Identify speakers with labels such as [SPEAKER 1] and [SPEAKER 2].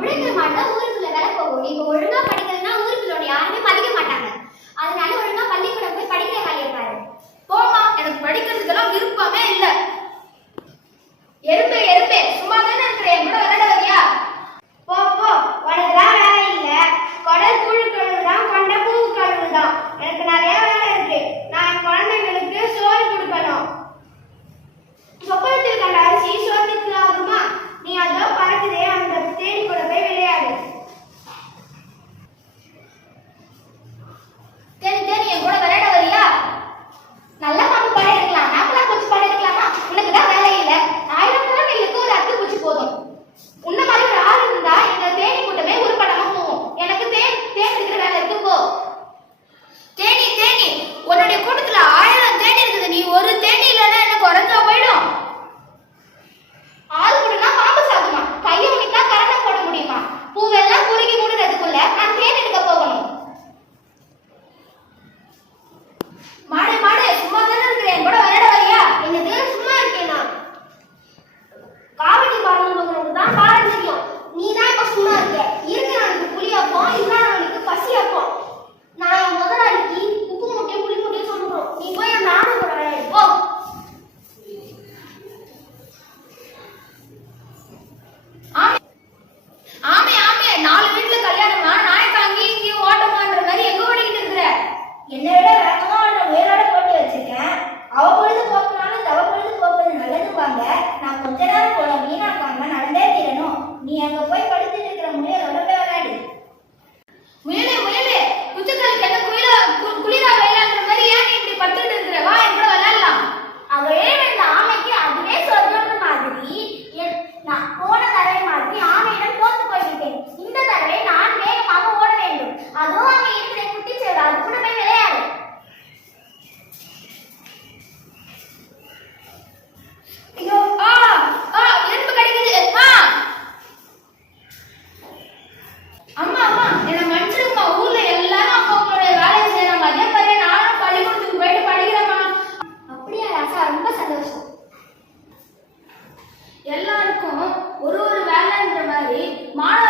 [SPEAKER 1] உழைக்கிற மாடு ஊருக்குள்ள வேலை போகும். நீங்க ஒழுங்கா படிக்கிறதுனா ஊருக்குள்ள யாருமே மதிக்க மாட்டாங்க. அதனால ஒழுங்கா பள்ளிக்கூடம் போய் படிக்கிற வேலையை பாரு
[SPEAKER 2] போமா எனக்கு படிக்கிறதுக்கெல்லாம் விருப்பமே இல்லை. ஒரு ஒரு வேலைன்ற மாதிரி மாணவர்